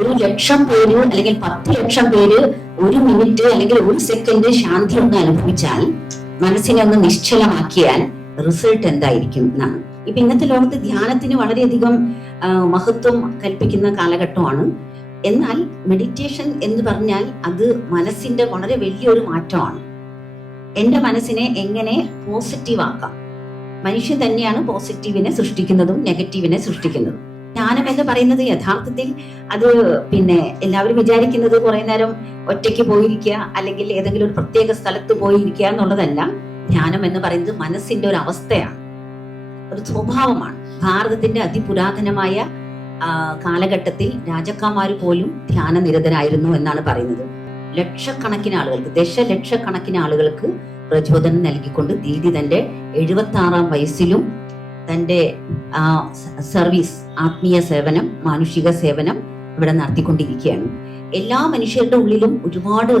1,00,000 പേര് അല്ലെങ്കിൽ 10,00,000 പേര് 1 മിനിറ്റ് അല്ലെങ്കിൽ 1 സെക്കൻഡ് ശാന്തി ഒന്ന് അനുഭവിച്ചാൽ, മനസ്സിനെ ഒന്ന് നിശ്ചലമാക്കിയാൽ റിസൾട്ട് എന്തായിരിക്കും എന്നാണ്. ഇപ്പൊ ഇന്നത്തെ ലോകത്ത് ധ്യാനത്തിന് വളരെയധികം മഹത്വം കൽപ്പിക്കുന്ന കാലഘട്ടമാണ്. എന്നാൽ മെഡിറ്റേഷൻ എന്ന് പറഞ്ഞാൽ അത് മനസ്സിന്റെ വളരെ വലിയൊരു മാറ്റമാണ്. എന്റെ മനസ്സിനെ എങ്ങനെ പോസിറ്റീവ് ആക്കാം? മനുഷ്യൻ തന്നെയാണ് പോസിറ്റീവിനെ സൃഷ്ടിക്കുന്നതും നെഗറ്റീവിനെ സൃഷ്ടിക്കുന്നതും. ധ്യാനം എന്ന് പറയുന്നത് യഥാർത്ഥത്തിൽ അത് എല്ലാവരും വിചാരിക്കുന്നത് കുറെ നേരം ഒറ്റയ്ക്ക് പോയിരിക്കുക അല്ലെങ്കിൽ ഏതെങ്കിലും ഒരു പ്രത്യേക സ്ഥലത്ത് പോയിരിക്കുക എന്നുള്ളതല്ല. ധ്യാനം എന്ന് പറയുന്നത് മനസ്സിന്റെ ഒരു അവസ്ഥയാണ്, ഒരു സ്വഭാവമാണ്. ഭാരതത്തിന്റെ അതിപുരാതനമായ കാലഘട്ടത്തിൽ രാജാക്കന്മാർ പോലും ധ്യാനനിരതരായിരുന്നു എന്നാണ് പറയുന്നത്. ലക്ഷക്കണക്കിന് ആളുകൾക്ക്, ദശലക്ഷക്കണക്കിന് ആളുകൾക്ക് പ്രചോദനം നൽകിക്കൊണ്ട് ദീദി തന്റെ 76-ാം വയസ്സിലും തന്റെ സർവീസ്, ആത്മീയ സേവനം, മാനുഷിക സേവനം ഇവിടെ നടത്തിക്കൊണ്ടിരിക്കുകയാണ്. എല്ലാ മനുഷ്യരുടെ ഉള്ളിലും ഒരുപാട്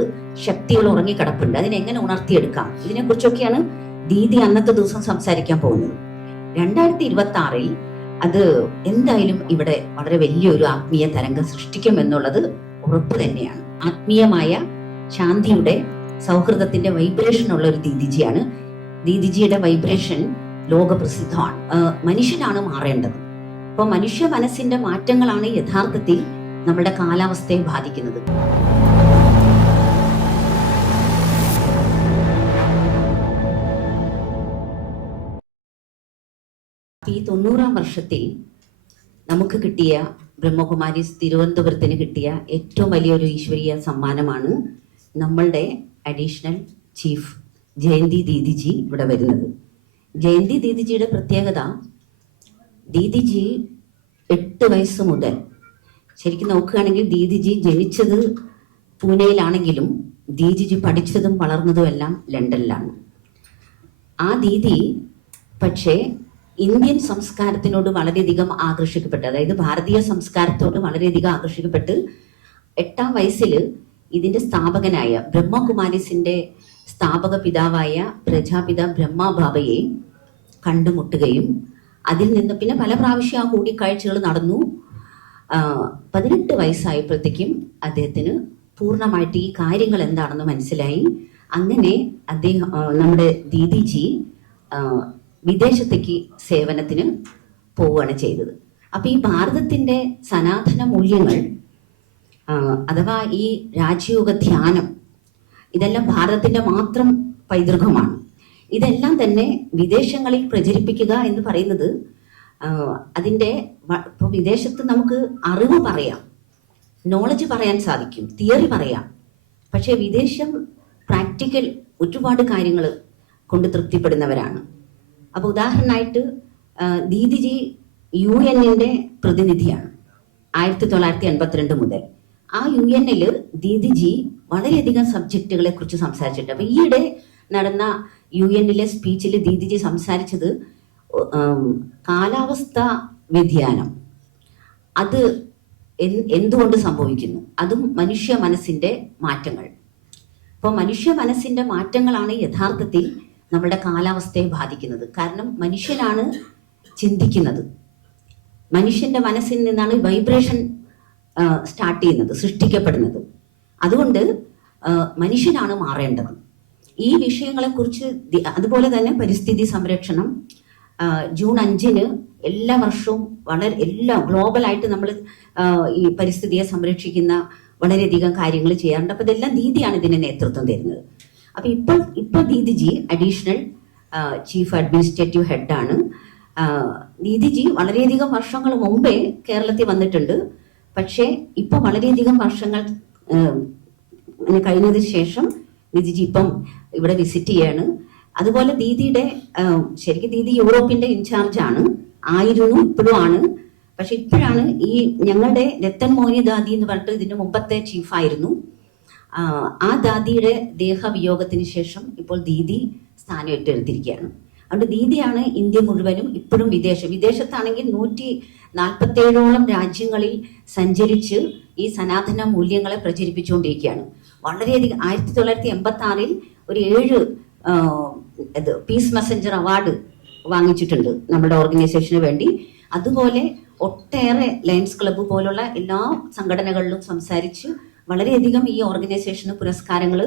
ശക്തികൾ ഉറങ്ങിക്കിടപ്പുണ്ട്. അതിനെങ്ങനെ ഉണർത്തിയെടുക്കാം, ഇതിനെക്കുറിച്ചൊക്കെയാണ് ദീദി അന്നത്തെ ദിവസം സംസാരിക്കാൻ പോകുന്നത്. 2026-ൽ അത് എന്തായാലും ഇവിടെ വളരെ വലിയൊരു ആത്മീയ തരംഗം സൃഷ്ടിക്കും എന്നുള്ളത് ഉറപ്പ് തന്നെയാണ്. ആത്മീയമായ ശാന്തിയുടെ, സൗഹൃദത്തിന്റെ വൈബ്രേഷൻ ഉള്ള ഒരു ദീദിജിയാണ്. ദീദിജിയുടെ വൈബ്രേഷൻ ലോകപ്രസിദ്ധമാണ്. മനുഷ്യനാണ് മാറേണ്ടത്. അപ്പൊ മനുഷ്യ മനസ്സിന്റെ മാറ്റങ്ങളാണ് യഥാർത്ഥത്തിൽ നമ്മുടെ കാലാവസ്ഥയെ ബാധിക്കുന്നത്. ഈ 90-ാം വർഷത്തിൽ നമുക്ക് കിട്ടിയ, ബ്രഹ്മകുമാരീസ് തിരുവനന്തപുരത്തിന് കിട്ടിയ ഏറ്റവും വലിയൊരു ഈശ്വരീയ സമ്മാനമാണ് നമ്മളുടെ അഡീഷണൽ ചീഫ് ജയന്തി ദീദിജി ഇവിടെ വരുന്നത്. ജയന്തി ദീദിജിയുടെ പ്രത്യേകത, ദീദിജി 8 വയസ്സ് മുതൽ, ശരിക്കും നോക്കുകയാണെങ്കിൽ ദീദിജി ജനിച്ചത് പൂനെയിലാണെങ്കിലും ദീദിജി പഠിച്ചതും വളർന്നതും എല്ലാം ലണ്ടനിലാണ്. ആ ദീദി പക്ഷേ ഇന്ത്യൻ സംസ്കാരത്തിനോട് വളരെയധികം ആകർഷിക്കപ്പെട്ട്, അതായത് ഭാരതീയ സംസ്കാരത്തോട് വളരെയധികം ആകർഷിക്കപ്പെട്ട് 8-ാം വയസ്സിൽ ഇതിന്റെ സ്ഥാപകനായ ബ്രഹ്മകുമാരീസിന്റെ സ്ഥാപക പിതാവായ പ്രജാപിത ബ്രഹ്മബാബയെ കണ്ടുമുട്ടുകയും അതിൽ നിന്ന് പിന്നെ പല പ്രാവശ്യം ആ കൂടിക്കാഴ്ചകൾ നടന്നു. 18 വയസ്സായപ്പോഴത്തേക്കും അദ്ദേഹത്തിന് പൂർണ്ണമായിട്ട് ഈ കാര്യങ്ങൾ എന്താണെന്ന് മനസ്സിലായി. അങ്ങനെ അദ്ദേഹം, നമ്മുടെ ദീദിജി വിദേശത്തേക്ക് സേവനത്തിന് പോവുകയാണ് ചെയ്തത്. അപ്പൊ ഈ ഭാരതത്തിന്റെ സനാതന മൂല്യങ്ങൾ അഥവാ ഈ രാജയോഗ ധ്യാനം, ഇതെല്ലാം ഭാരതത്തിന്റെ മാത്രം പൈതൃകമാണ്. ഇതെല്ലാം തന്നെ വിദേശങ്ങളിൽ പ്രചരിപ്പിക്കുക എന്ന് പറയുന്നത്, അതിൻ്റെ ഇപ്പോൾ വിദേശത്ത് നമുക്ക് അറിവ് പറയാം, നോളജ് പറയാൻ സാധിക്കും, തിയറി പറയാം. പക്ഷേ വിദേശം പ്രാക്ടിക്കൽ ഒരുപാട് കാര്യങ്ങൾ കൊണ്ട് തൃപ്തിപ്പെടുന്നവരാണ്. അപ്പോൾ ഉദാഹരണമായിട്ട് ദീദിജി UN-ന്റെ പ്രതിനിധിയാണ് 1982 മുതൽ. ആ UN-ൽ ദീദിജി വളരെയധികം സബ്ജക്റ്റുകളെ കുറിച്ച് സംസാരിച്ചിട്ടുണ്ട്. അപ്പൊ ഈയിടെ നടന്ന UN-ലെ സ്പീച്ചിൽ ദീദിജി സംസാരിച്ചത് കാലാവസ്ഥ വ്യതിയാനം അത് എന്തുകൊണ്ട് സംഭവിക്കുന്നു, അതും മനുഷ്യ മനസ്സിന്റെ മാറ്റങ്ങൾ. അപ്പോൾ മനുഷ്യ മനസ്സിന്റെ മാറ്റങ്ങളാണ് യഥാർത്ഥത്തിൽ നമ്മുടെ കാലാവസ്ഥയെ ബാധിക്കുന്നത്. കാരണം മനുഷ്യനാണ് ചിന്തിക്കുന്നത്, മനുഷ്യന്റെ മനസ്സിൽ നിന്നാണ് വൈബ്രേഷൻ സ്റ്റാർട്ട് ചെയ്യുന്നത്, സൃഷ്ടിക്കപ്പെടുന്നത്. അതുകൊണ്ട് മനുഷ്യനാണ് മാറേണ്ടത്. ഈ വിഷയങ്ങളെക്കുറിച്ച്, അതുപോലെ തന്നെ പരിസ്ഥിതി സംരക്ഷണം, ജൂൺ 5-ന് എല്ലാ വർഷവും ഗ്ലോബലായിട്ട് നമ്മൾ ഈ പരിസ്ഥിതിയെ സംരക്ഷിക്കുന്ന വളരെയധികം കാര്യങ്ങൾ ചെയ്യാറുണ്ട്. അപ്പൊ ഇതെല്ലാം ദീദിയാണ് ഇതിന് നേതൃത്വം തരുന്നത്. അപ്പൊ ഇപ്പോൾ ദീദിജി അഡീഷണൽ ചീഫ് അഡ്മിനിസ്ട്രേറ്റീവ് ഹെഡാണ്. ദീദിജി വളരെയധികം വർഷങ്ങൾ മുമ്പേ കേരളത്തിൽ വന്നിട്ടുണ്ട്. പക്ഷേ ഇപ്പൊ വളരെയധികം വർഷങ്ങൾ കഴിഞ്ഞതിന് ശേഷം ദീദിജി ഇപ്പം ഇവിടെ വിസിറ്റ് ചെയ്യാണ്. അതുപോലെ ദീദിയുടെ ശരിക്കും ദീദി യൂറോപ്പിന്റെ ഇൻചാർജ് ആയിരുന്നു, ഇപ്പോഴും ആണ്. പക്ഷെ ഇപ്പോഴാണ് ഈ ഞങ്ങളുടെ രത്തൻ മോനി ദാദി എന്ന് പറഞ്ഞിട്ട് ഇതിന്റെ മുമ്പത്തെ ചീഫായിരുന്നു. ആ ദാദിയുടെ ദേഹവിയോഗത്തിന് ശേഷം ഇപ്പോൾ ദീദി സ്ഥാനം ഏറ്റെടുത്തിരിക്കുകയാണ്. അതുകൊണ്ട് ദീദിയാണ് ഇന്ത്യ മുഴുവനും ഇപ്പോഴും വിദേശത്താണെങ്കിൽ 147ഓളം രാജ്യങ്ങളിൽ സഞ്ചരിച്ച് ഈ സനാതന മൂല്യങ്ങളെ പ്രചരിപ്പിച്ചുകൊണ്ടിരിക്കുകയാണ്. വളരെയധികം 1986-ൽ ഒരു 7 പീസ് മെസ്സഞ്ചർ അവാർഡ് വാങ്ങിച്ചിട്ടുണ്ട് നമ്മുടെ ഓർഗനൈസേഷന് വേണ്ടി. അതുപോലെ ഒട്ടേറെ ലയൺസ് ക്ലബ്ബ് പോലുള്ള എല്ലാ സംഘടനകളിലും സംസാരിച്ച് വളരെയധികം ഈ ഓർഗനൈസേഷന് പുരസ്കാരങ്ങൾ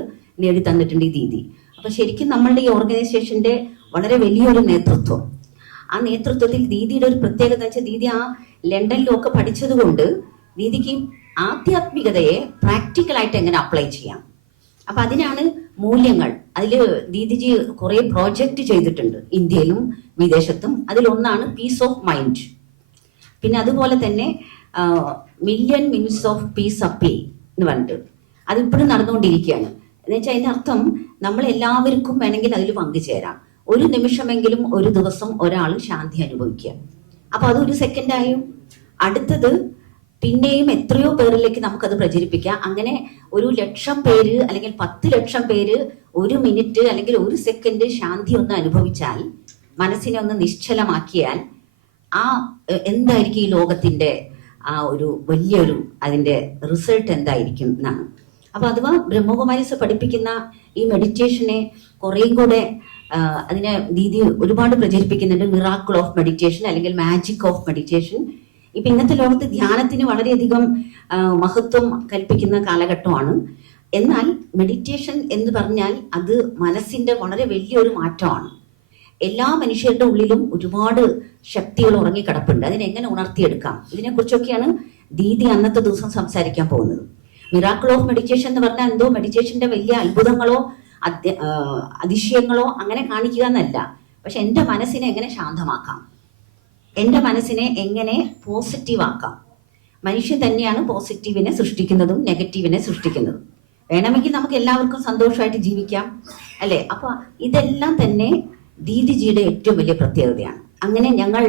നേടിത്തന്നിട്ടുണ്ട് ഈ ദീദി. അപ്പൊ ശരിക്കും നമ്മളുടെ ഈ ഓർഗനൈസേഷന്റെ വളരെ വലിയൊരു നേതൃത്വം, ആ നേതൃത്വത്തിൽ ദീദിയുടെ ഒരു പ്രത്യേകത വെച്ചാൽ ദീദി ആ ലണ്ടനിലൊക്കെ പഠിച്ചത് കൊണ്ട് ദീദിക്ക് ആധ്യാത്മികതയെ പ്രാക്ടിക്കലായിട്ട് എങ്ങനെ അപ്ലൈ ചെയ്യാം, അപ്പൊ അതിനാണ് മൂല്യങ്ങൾ. അതിൽ ദീദിജി കുറെ പ്രോജക്റ്റ് ചെയ്തിട്ടുണ്ട് ഇന്ത്യയിലും വിദേശത്തും. അതിലൊന്നാണ് പീസ് ഓഫ് മൈൻഡ്. പിന്നെ അതുപോലെ തന്നെ million minutes of peace appeal എന്ന് പറഞ്ഞിട്ട് അതിപ്പോഴും നടന്നുകൊണ്ടിരിക്കുകയാണ്. എന്ന് വെച്ചാൽ അതിന്റെ അർത്ഥം നമ്മൾ എല്ലാവർക്കും വേണമെങ്കിൽ അതിൽ പങ്കുചേരാം. ഒരു നിമിഷമെങ്കിലും ഒരു ദിവസം ഒരാൾ ശാന്തി അനുഭവിക്കുക. അപ്പൊ അതൊരു സെക്കൻഡായും അടുത്തത് പിന്നെയും എത്രയോ പേരിലേക്ക് നമുക്കത് പ്രചരിപ്പിക്കാം. അങ്ങനെ 1,00,000 പേര് അല്ലെങ്കിൽ 10 ലക്ഷം പേര് 1 മിനിറ്റ് അല്ലെങ്കിൽ 1 സെക്കൻഡ് ശാന്തി ഒന്ന് അനുഭവിച്ചാൽ, മനസ്സിനെ ഒന്ന് നിശ്ചലമാക്കിയാൽ, ആ എന്തായിരിക്കും ഈ ലോകത്തിന്റെ ആ ഒരു വലിയൊരു അതിന്റെ റിസൾട്ട് എന്തായിരിക്കും എന്നാണ്. അപ്പൊ അഥവാ ബ്രഹ്മകുമാരീസ് പഠിപ്പിക്കുന്ന ഈ മെഡിറ്റേഷനെ കുറേയും കൂടെ അതിനെ ദീദി ഒരുപാട് പ്രചരിപ്പിക്കുന്നുണ്ട്. മിറാക്കിൾ ഓഫ് മെഡിറ്റേഷൻ അല്ലെങ്കിൽ മാജിക് ഓഫ് മെഡിറ്റേഷൻ. ഇപ്പൊ ഇന്നത്തെ ലോകത്ത് ധ്യാനത്തിന് വളരെയധികം മഹത്വം കൽപ്പിക്കുന്ന കാലഘട്ടമാണ്. എന്നാൽ മെഡിറ്റേഷൻ എന്ന് പറഞ്ഞാൽ അത് മനസ്സിന്റെ വളരെ വലിയൊരു മാറ്റമാണ്. എല്ലാ മനുഷ്യരുടെ ഉള്ളിലും ഒരുപാട് ശക്തികൾ ഉറങ്ങിക്കിടപ്പുണ്ട്. അതിനെങ്ങനെ ഉണർത്തിയെടുക്കാം, ഇതിനെക്കുറിച്ചൊക്കെയാണ് ദീദി അന്നത്തെ ദിവസം സംസാരിക്കാൻ പോകുന്നത്. മിറാക്കിൾ ഓഫ് മെഡിറ്റേഷൻ എന്ന് പറഞ്ഞാൽ എന്തോ മെഡിറ്റേഷന്റെ വലിയ അത്ഭുതങ്ങളോ അതിശയങ്ങളോ അങ്ങനെ കാണിക്കുക എന്നല്ല. പക്ഷെ എൻ്റെ മനസ്സിനെ എങ്ങനെ ശാന്തമാക്കാം, എൻ്റെ മനസ്സിനെ എങ്ങനെ പോസിറ്റീവ് ആക്കാം. മനുഷ്യൻ തന്നെയാണ് പോസിറ്റീവിനെ സൃഷ്ടിക്കുന്നതും നെഗറ്റീവിനെ സൃഷ്ടിക്കുന്നതും. വേണമെങ്കിൽ നമുക്ക് എല്ലാവർക്കും സന്തോഷമായിട്ട് ജീവിക്കാം, അല്ലെ? അപ്പൊ ഇതെല്ലാം തന്നെ ദീദിജിയുടെ ഏറ്റവും വലിയ പ്രത്യേകതയാണ്. അങ്ങനെ ഞങ്ങൾ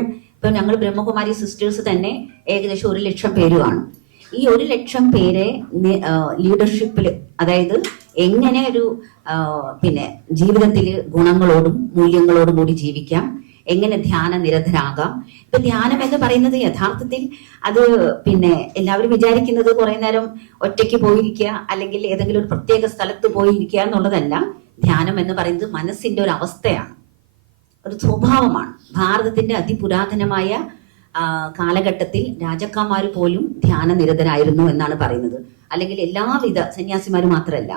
ബ്രഹ്മകുമാരി സിസ്റ്റേഴ്സ് തന്നെ ഏകദേശം 1,00,000 പേരുമാണ്. ഈ 1,00,000 പേരെ ലീഡർഷിപ്പിൽ, അതായത് എങ്ങനെ ഒരു പിന്നെ ജീവിതത്തിൽ ഗുണങ്ങളോടും മൂല്യങ്ങളോടും കൂടി ജീവിക്കാം, എങ്ങനെ ധ്യാന നിരതരാകാം. ഇപ്പൊ ധ്യാനം എന്ന് പറയുന്നത് യഥാർത്ഥത്തിൽ അത് പിന്നെ എല്ലാവരും വിചാരിക്കുന്നത് കുറെ നേരം ഒറ്റയ്ക്ക് പോയിരിക്കുക അല്ലെങ്കിൽ ഏതെങ്കിലും ഒരു പ്രത്യേക സ്ഥലത്ത് പോയിരിക്കുക എന്നുള്ളതല്ല. ധ്യാനം എന്ന് പറയുന്നത് മനസ്സിന്റെ ഒരു അവസ്ഥയാണ്, ഒരു സ്വഭാവമാണ്. ഭാരതത്തിന്റെ അതിപുരാതനമായ കാലഘട്ടത്തിൽ രാജാക്കന്മാർ പോലും ധ്യാന നിരതരായിരുന്നു എന്നാണ് പറയുന്നത്. അല്ലെങ്കിൽ എല്ലാവിധ സന്യാസിമാർ മാത്രമല്ല.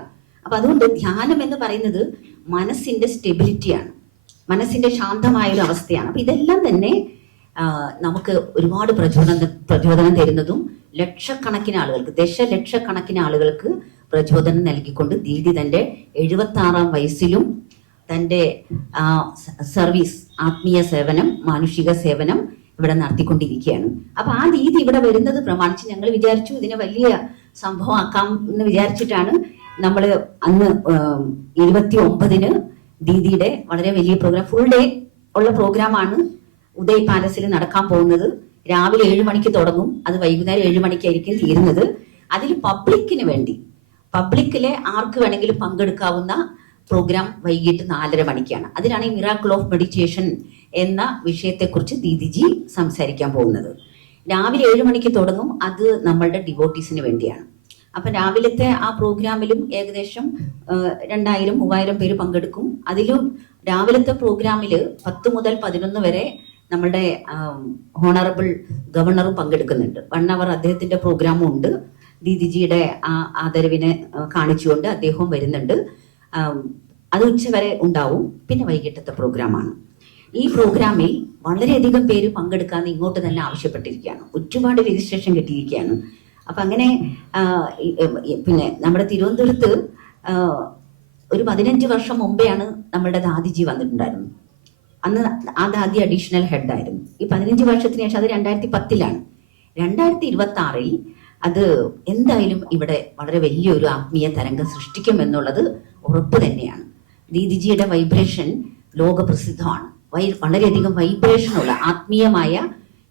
അപ്പൊ അതുകൊണ്ട് ധ്യാനം എന്ന് പറയുന്നത് മനസ്സിന്റെ സ്റ്റെബിലിറ്റിയാണ്, മനസ്സിന്റെ ശാന്തമായ ഒരു അവസ്ഥയാണ്. അപ്പൊ ഇതെല്ലാം തന്നെ നമുക്ക് ഒരുപാട് പ്രചോദനം തരുന്നതും ലക്ഷക്കണക്കിന് ആളുകൾക്ക്, ദശലക്ഷക്കണക്കിന് ആളുകൾക്ക് പ്രചോദനം നൽകിക്കൊണ്ട് ദീദി തന്റെ 76-ാം വയസ്സിലും തന്റെ സർവീസ്, ആത്മീയ സേവനം, മാനുഷിക സേവനം ഇവിടെ നടത്തിക്കൊണ്ടിരിക്കുകയാണ്. അപ്പൊ ആ ദീദി ഇവിടെ വരുന്നത് പ്രമാണിച്ച് ഞങ്ങൾ വിചാരിച്ചു ഇതിനെ വലിയ സംഭവമാക്കാം എന്ന് വിചാരിച്ചിട്ടാണ് നമ്മൾ അന്ന് 29-ന് ദീദിയുടെ വളരെ വലിയ പ്രോഗ്രാം, ഫുൾ ഡേ ഉള്ള പ്രോഗ്രാമാണ് ഉദയ് പാലസിൽ നടക്കാൻ പോകുന്നത്. രാവിലെ 7 മണിക്ക് തുടങ്ങും, അത് വൈകുന്നേരം 7 മണിക്കായിരിക്കും തീരുന്നത്. അതിൽ പബ്ലിക്കിന് വേണ്ടി, പബ്ലിക്കിലെ ആർക്ക് വേണമെങ്കിലും പങ്കെടുക്കാവുന്ന പ്രോഗ്രാം വൈകിട്ട് 4:30 മണിക്കാണ്. അതിനാണ് ഈ മിറാക്കിൾ ഓഫ് മെഡിറ്റേഷൻ എന്ന വിഷയത്തെക്കുറിച്ച് ദീദിജി സംസാരിക്കാൻ പോകുന്നത്. രാവിലെ 7 മണിക്ക് തുടങ്ങും, അത് നമ്മളുടെ ഡിവോട്ടീസിന് വേണ്ടിയാണ്. അപ്പൊ രാവിലത്തെ ആ പ്രോഗ്രാമിലും ഏകദേശം 2000-3000 പേര് പങ്കെടുക്കും. അതിലും രാവിലത്തെ പ്രോഗ്രാമിൽ 10 മുതൽ 11 വരെ നമ്മളുടെ ഹോണറബിൾ ഗവർണറും പങ്കെടുക്കുന്നുണ്ട്. 1 അവർ അദ്ദേഹത്തിന്റെ പ്രോഗ്രാമും ഉണ്ട്. ദീദിജിയുടെ ആ ആദരവിനെ കാണിച്ചുകൊണ്ട് അദ്ദേഹവും വരുന്നുണ്ട്. അത് ഉച്ചവരെ ഉണ്ടാവും. പിന്നെ വൈകിട്ടത്തെ പ്രോഗ്രാമാണ്. ഈ പ്രോഗ്രാമിൽ വളരെയധികം പേര് പങ്കെടുക്കാന്ന് ഇങ്ങോട്ട് തന്നെ ആവശ്യപ്പെട്ടിരിക്കുകയാണ്. ഒരുപാട് രജിസ്ട്രേഷൻ കിട്ടിയിരിക്കുകയാണ്. അപ്പൊ അങ്ങനെ പിന്നെ നമ്മുടെ തിരുവനന്തപുരത്ത് ഒരു 15 വർഷം മുമ്പെയാണ് നമ്മളുടെ ദാദിജി വന്നിട്ടുണ്ടായിരുന്നു. അന്ന് ആ ദാദി അഡീഷണൽ ഹെഡ് ആയിരുന്നു. ഈ 15 വർഷത്തിന് ശേഷം, അത് 2010-ലാണ്. 2026-ൽ അത് എന്തായാലും ഇവിടെ വളരെ വലിയൊരു ആത്മീയ തരംഗം സൃഷ്ടിക്കും എന്നുള്ളത് ഉറപ്പ് തന്നെയാണ്. ദീദിജിയുടെ വൈബ്രേഷൻ ലോകപ്രസിദ്ധമാണ്. വളരെയധികം വൈബ്രേഷനുള്ള, ആത്മീയമായ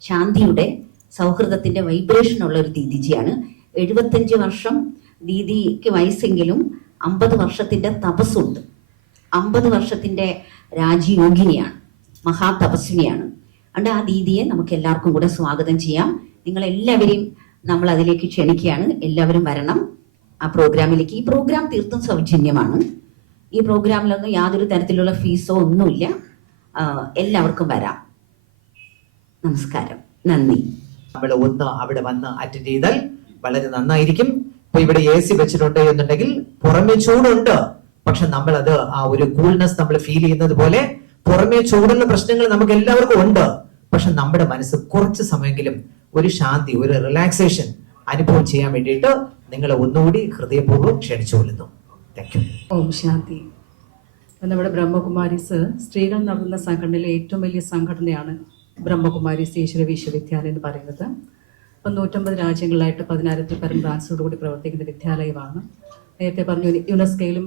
ശാന്തിയുടെ, സൗഹൃദത്തിന്റെ വൈബ്രേഷനുള്ള ഒരു ദീദിജിയാണ്. 75 വർഷം ദീദിക്ക് വയസ്സെങ്കിലും 50 വർഷത്തിന്റെ തപസ്സുണ്ട്. 50 വർഷത്തിന്റെ രാജയോഗിനിയാണ്, മഹാതപസ്വിനിയാണ്. അതുകൊണ്ട് ആ ദീദിയെ നമുക്ക് എല്ലാവർക്കും കൂടെ സ്വാഗതം ചെയ്യാം. നിങ്ങളെല്ലാവരെയും നമ്മൾ അതിലേക്ക് ക്ഷണിക്കുകയാണ്. എല്ലാവരും വരണം ആ പ്രോഗ്രാമിലേക്ക്. ഈ പ്രോഗ്രാം തീർത്തും സൗജന്യമാണ്. ഈ പ്രോഗ്രാമിലൊന്നും യാതൊരു തരത്തിലുള്ള ഫീസോ ഒന്നുമില്ല. എല്ലാവർക്കും വരാം. നമസ്കാരം, നന്ദി. നമ്മൾ ഒന്ന് അവിടെ വന്ന് അറ്റൻഡ് ചെയ്താൽ വളരെ നന്നായിരിക്കും. ഇപ്പൊ ഇവിടെ AC വെച്ചിട്ടുണ്ട് എന്നുണ്ടെങ്കിൽ പുറമെ ചൂടുണ്ട്, പക്ഷെ നമ്മൾ അത് ആ ഒരു കൂൾനെസ് നമ്മൾ ഫീൽ ചെയ്യുന്നത് പോലെ പുറമെ ചൂടുള്ള പ്രശ്നങ്ങൾ നമുക്ക് എല്ലാവർക്കും ഉണ്ട്. പക്ഷെ നമ്മുടെ മനസ്സ് കുറച്ച് സമയമെങ്കിലും ഒരു ശാന്തി, ഒരു റിലാക്സേഷൻ അനുഭവം ചെയ്യാൻ വേണ്ടിയിട്ട് നിങ്ങളെ ഒന്നുകൂടി ഹൃദയപൂർവ്വം ക്ഷണിച്ചുകൊള്ളുന്നു. Thank you. ഓം ശാന്തി. നമ്മുടെ ബ്രഹ്മകുമാരീസ് സ്ത്രീകൾ നടത്തുന്ന സംഘടനയിലെ ഏറ്റവും വലിയ സംഘടനയാണ് ബ്രഹ്മകുമാരീസ് ഈശ്വര വിശ്വവിദ്യാലയം എന്ന് പറയുന്നത്. ഇപ്പം 150 രാജ്യങ്ങളിലായിട്ട് 10,000-ൽ പരം ബ്രാഞ്ചോടുകൂടി പ്രവർത്തിക്കുന്ന വിദ്യാലയമാണ്. നേരത്തെ പറഞ്ഞു യുനെസ്കോയിലും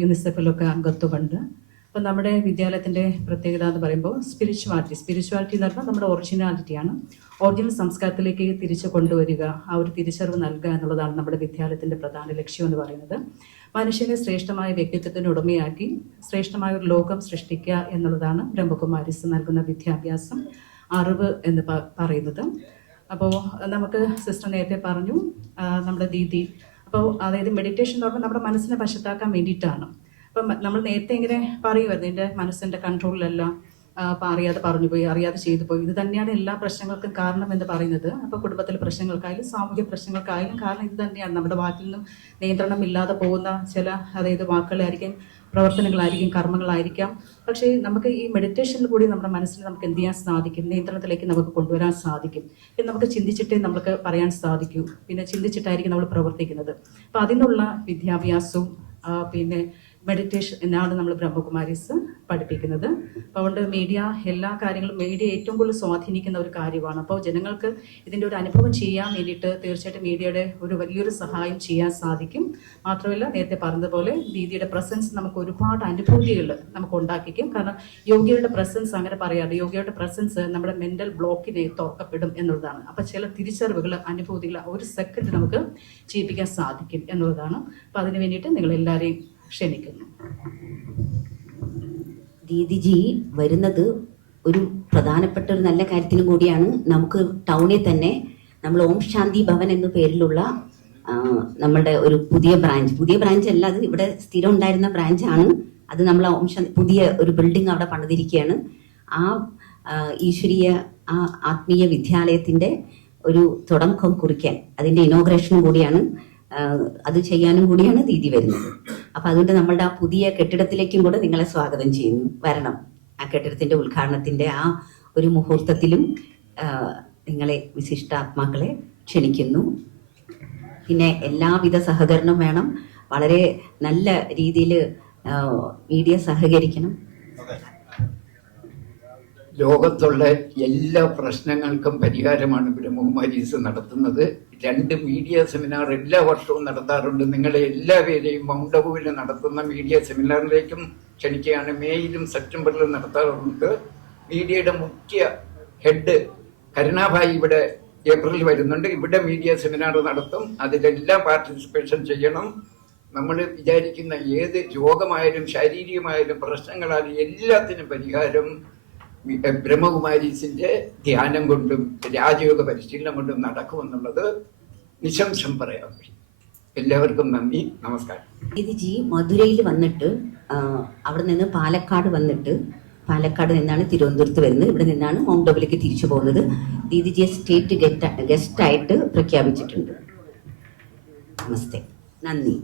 യുനിസെഫിലൊക്കെ അംഗത്വമുണ്ട്. അപ്പം നമ്മുടെ വിദ്യാലയത്തിൻ്റെ പ്രത്യേകത എന്ന് പറയുമ്പോൾ സ്പിരിച്വാലിറ്റി എന്ന് പറഞ്ഞാൽ നമ്മുടെ ഒറിജിനാലിറ്റിയാണ്. ഒറിജിനൽ സംസ്കാരത്തിലേക്ക് തിരിച്ചു കൊണ്ടുവരിക, ആ ഒരു തിരിച്ചറിവ് നൽകുക എന്നുള്ളതാണ് നമ്മുടെ വിദ്യാലയത്തിൻ്റെ പ്രധാന ലക്ഷ്യം എന്ന് പറയുന്നത്. മനുഷ്യനെ ശ്രേഷ്ഠമായ വ്യക്തിത്വത്തിന് ഉടമയാക്കി ശ്രേഷ്ഠമായ ഒരു ലോകം സൃഷ്ടിക്കുക എന്നുള്ളതാണ് ബ്രഹ്മകുമാരീസ് നൽകുന്ന വിദ്യാഭ്യാസം, അറിവ് എന്ന് പറയുന്നത്. അപ്പോൾ നമുക്ക് സിസ്റ്റർ നേരത്തെ പറഞ്ഞു നമ്മുടെ ദീദി, അപ്പോൾ അതായത് മെഡിറ്റേഷൻ എന്ന് പറഞ്ഞാൽ നമ്മുടെ മനസ്സിനെ വശത്താക്കാൻ വേണ്ടിയിട്ടാണ്. അപ്പം നമ്മൾ നേരത്തെ ഇങ്ങനെ പറയുമായിരുന്നു, എൻ്റെ മനസ്സിൻ്റെ കൺട്രോളിലല്ല, അപ്പം അറിയാതെ പറഞ്ഞു പോയി, അറിയാതെ ചെയ്തു പോയി. ഇത് തന്നെയാണ് എല്ലാ പ്രശ്നങ്ങൾക്കും കാരണം എന്ന് പറയുന്നത്. അപ്പോൾ കുടുംബത്തിലെ പ്രശ്നങ്ങൾക്കായാലും സാമൂഹ്യ പ്രശ്നങ്ങൾക്കായാലും കാരണം ഇത് തന്നെയാണ്. നമ്മുടെ വാക്കിൽ നിന്നും നിയന്ത്രണം ഇല്ലാതെ പോകുന്ന ചില, അതായത് വാക്കുകളായിരിക്കും, പ്രവർത്തനങ്ങളായിരിക്കും, കർമ്മങ്ങളായിരിക്കാം. പക്ഷേ നമുക്ക് ഈ മെഡിറ്റേഷനിൽ കൂടി നമ്മുടെ മനസ്സിൽ നമുക്ക് എന്ത് ചെയ്യാൻ സാധിക്കും, നിയന്ത്രണത്തിലേക്ക് നമുക്ക് കൊണ്ടുവരാൻ സാധിക്കും. ഇത് നമുക്ക് ചിന്തിച്ചിട്ടേ നമുക്ക് പറയാൻ സാധിക്കൂ, പിന്നെ ചിന്തിച്ചിട്ടായിരിക്കും നമ്മൾ പ്രവർത്തിക്കുന്നത്. അപ്പം അതിനുള്ള വിദ്യാഭ്യാസവും പിന്നെ മെഡിറ്റേഷൻ എന്നാണ് നമ്മൾ ബ്രഹ്മകുമാരീസ് പഠിപ്പിക്കുന്നത്. അപ്പോൾ അതുകൊണ്ട് മീഡിയ എല്ലാ കാര്യങ്ങളും, മീഡിയ ഏറ്റവും കൂടുതൽ സ്വാധീനിക്കുന്ന ഒരു കാര്യമാണ്. അപ്പോൾ ജനങ്ങൾക്ക് ഇതിൻ്റെ ഒരു അനുഭവം ചെയ്യാൻ വേണ്ടിയിട്ട് തീർച്ചയായിട്ടും മീഡിയയുടെ ഒരു വലിയൊരു സഹായം ചെയ്യാൻ സാധിക്കും. മാത്രമല്ല നേരത്തെ പറഞ്ഞതുപോലെ ദീദിയുടെ പ്രസൻസ് നമുക്ക് ഒരുപാട് അനുഭൂതികൾ നമുക്ക് ഉണ്ടാക്കിക്കും. കാരണം യോഗിയുടെ പ്രസൻസ് അങ്ങനെ പറയാറ്, യോഗിയുടെ പ്രസൻസ് നമ്മുടെ മെൻ്റൽ ബ്ലോക്കിനെ തുറക്കപ്പെടും എന്നുള്ളതാണ്. അപ്പോൾ ചില തിരിച്ചറിവുകൾ, അനുഭൂതികൾ ഒരു സെക്കൻഡ് നമുക്ക് ചെയ്യിപ്പിക്കാൻ സാധിക്കും എന്നുള്ളതാണ്. അപ്പോൾ അതിന് വേണ്ടിയിട്ട് നിങ്ങളെല്ലാവരെയും ക്ഷണിക്കുന്നു. ദീദിജി വരുന്നത് ഒരു പ്രധാനപ്പെട്ട ഒരു നല്ല കാര്യത്തിനും കൂടിയാണ്. നമുക്ക് ടൗണിൽ തന്നെ നമ്മൾ ഓം ശാന്തി ഭവൻ എന്ന പേരിലുള്ള നമ്മളുടെ ഒരു പുതിയ ബ്രാഞ്ച് അല്ല, അത് ഇവിടെ സ്ഥിരം ഉണ്ടായിരുന്ന ബ്രാഞ്ചാണ്. അത് നമ്മൾ ഓം ശാന്തി പുതിയ ഒരു ബിൽഡിംഗ് അവിടെ പണിതിരിക്കുകയാണ്. ആ ഈശ്വരീയ ആ ആത്മീയ വിദ്യാലയത്തിൻ്റെ ഒരു തുടക്കം കുറിക്കാൻ, അതിൻ്റെ ഇനോഗ്രേഷനും കൂടിയാണ്, അത് ചെയ്യാനും കൂടിയാണ് ദീദി വരുന്നത്. അപ്പം അതുകൊണ്ട് നമ്മളുടെ ആ പുതിയ കെട്ടിടത്തിലേക്കും കൂടെ നിങ്ങളെ സ്വാഗതം ചെയ്യുന്നു. വരണം, ആ കെട്ടിടത്തിൻ്റെ ഉദ്ഘാടനത്തിൻ്റെ ആ ഒരു മുഹൂർത്തത്തിലും നിങ്ങളെ വിശിഷ്ടാത്മാക്കളെ ക്ഷണിക്കുന്നു. പിന്നെ എല്ലാവിധ സഹകരണം വേണം. വളരെ നല്ല രീതിയിൽ മീഡിയ സഹകരിക്കണം. ലോകത്തുള്ള എല്ലാ പ്രശ്നങ്ങൾക്കും പരിഹാരമാണ് ബ്രഹ്മകുമാരീസ് നടത്തുന്നത്. 2 മീഡിയ സെമിനാർ എല്ലാ വർഷവും നടത്താറുണ്ട്. നിങ്ങളെ എല്ലാവരെയും മൗണ്ട് അബുവിൽ നടത്തുന്ന മീഡിയ സെമിനാറിലേക്കും ക്ഷണിക്കുകയാണ്. മേയിലും സെപ്റ്റംബറിലും നടത്താറുണ്ട്. മീഡിയയുടെ മുഖ്യ ഹെഡ് കരുണാഭായി ഇവിടെ ഏപ്രിലിൽ വരുന്നുണ്ട്. ഇവിടെ മീഡിയ സെമിനാർ നടത്തും. അതിലെല്ലാം പാർട്ടിസിപ്പേഷൻ ചെയ്യണം. നമ്മൾ വിചാരിക്കുന്ന ഏത് രോഗമായാലും ശാരീരികമായാലും പ്രശ്നങ്ങളായാലും എല്ലാത്തിനും പരിഹാരം ബ്രഹ്മകുമാരീസിന്റെ ധ്യാനം കൊണ്ടും രാജയോഗ പരിശീലനം കൊണ്ടും നടക്കുമെന്നുള്ളത് നിശംസം പറയാം. എല്ലാവർക്കും നന്ദി, നമസ്കാരം. ദീദിജി മധുരയിൽ വന്നിട്ട് അവിടെ നിന്ന് പാലക്കാട് വന്നിട്ട്, പാലക്കാട് നിന്നാണ് തിരുവനന്തപുരത്ത് വരുന്നത്. ഇവിടെ നിന്നാണ് മൗണ്ട് അബുവിലേക്ക് തിരിച്ചു പോകുന്നത്. ദീദിജിയെ സ്റ്റേറ്റ് ഗസ്റ്റായിട്ട് പ്രഖ്യാപിച്ചിട്ടുണ്ട്. നമസ്തേ, നന്ദി.